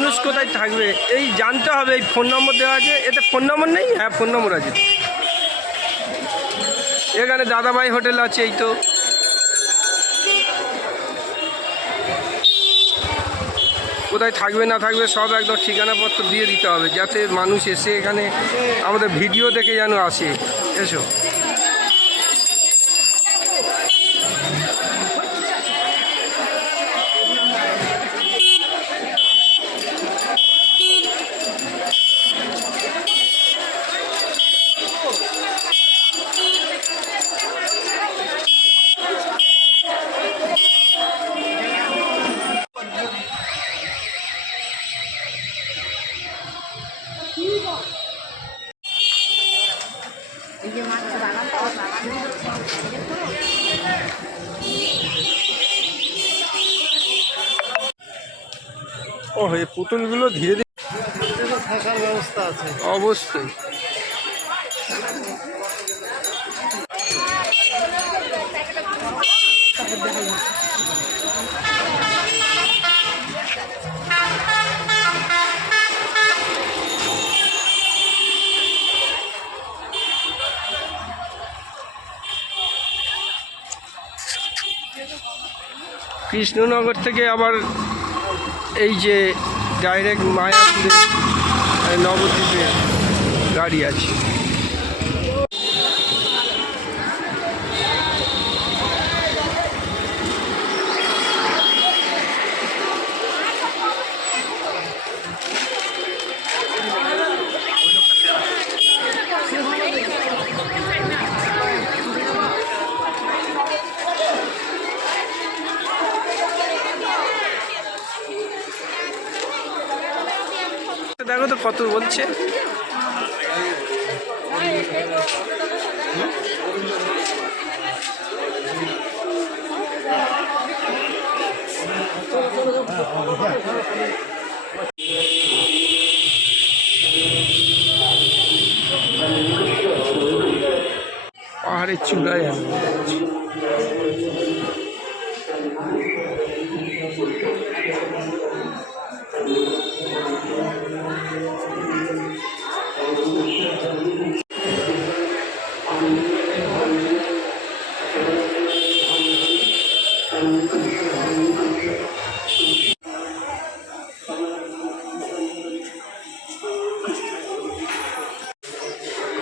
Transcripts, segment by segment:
মানুষ কোথায় থাকবে এই জানতে হবে। এই ফোন নম্বর দেওয়া আছে, এতে ফোন নম্বর নেই? হ্যাঁ ফোন নম্বর আছে। এখানে দাদাভাই হোটেল আছে, এই তো। কোথায় থাকবে না থাকবে সব একদম ঠিকানাপত্র দিয়ে দিতে হবে, যাতে মানুষ এসে এখানে আমাদের ভিডিও দেখে যেন আসে। এসো। ও এই পুতুলগুলো ধীরে ধীরে থাকার ব্যবস্থা আছে অবশ্যই। কৃষ্ণনগর থেকে আবার এই যে ডাইরেক্ট মায়াপুরে নবদ্বীপে গাড়ি আছে। দেখো তো কত বলছে। পাহাড়ের চূড়ায় আমি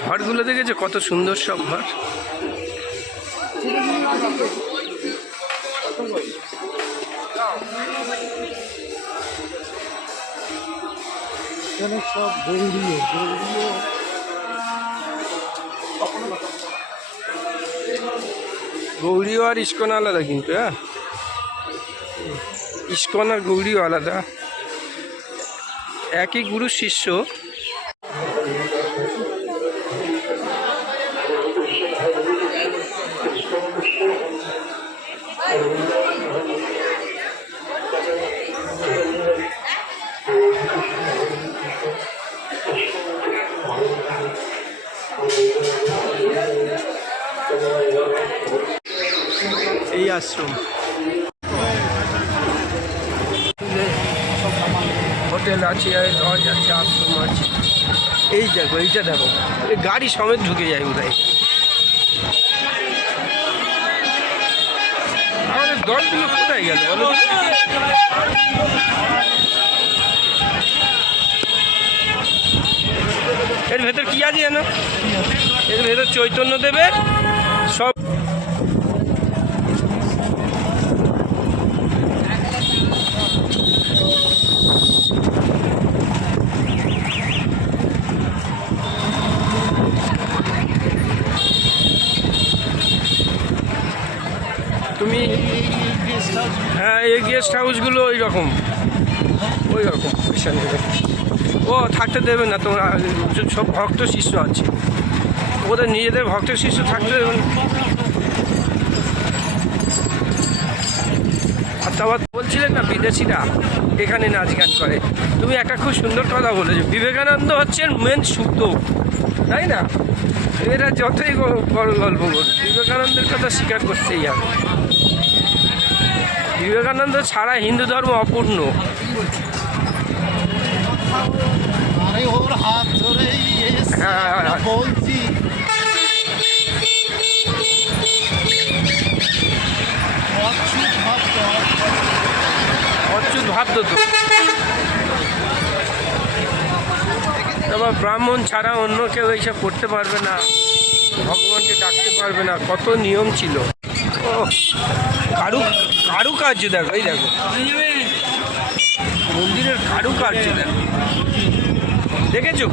ঘরগুলো দেখেছো কত সুন্দর সব ঘর। সব গৌরীও আর ইস্কন আলাদা কিন্তু। হ্যাঁ ইস্কন আর গৌরীও আলাদা, একই গুরু শিষ্য। এই আশ্রম, হোটেল আছে, লজ আছে, আশ্রম আছে। এই দেখো, এইটা দেখো, গাড়ি সমেত ঢুকে যায় ওরাই। আমাদের দলগুলো কোথায় গেল বলো? এর ভেতর কি আছে জানো? এর ভেতর চৈতন্য দেবের সব তুমি। হ্যাঁ এই গেস্ট হাউসগুলো ওই রকম ও থাকতে দেবে না। তোমরা সব ভক্ত শিষ্য আছে, ওদের নিজেদের ভক্ত শিষ্য থাকতে দেবে না। আর তারপর বলছিলেন না বিদেশিরা এখানে নাচ গান করে, তুমি একটা খুব সুন্দর কথা বলেছো। বিবেকানন্দ হচ্ছেন মেন সুতো, তাই না? এরা যতই বড় গল্প করুক, বিবেকানন্দের কথা স্বীকার করতেই হবে। বিবেকানন্দ ছাড়া হিন্দু ধর্ম অপূর্ণ। আরে ওর হাত ধরেই এসে হ্যাঁ। বলছি অচ্ছুত ভাবত অচ্যুত ভাবতো তো তারপর ব্রাহ্মণ ছাড়া অন্য কেউ এইসব করতে পারবে না, ভগবানকে ডাকতে পারবে না, কত নিয়ম ছিল। ও কারুকার্য দেখো, এই দেখো মন্দিরের কারুকার্য দেখো, দেখেছো?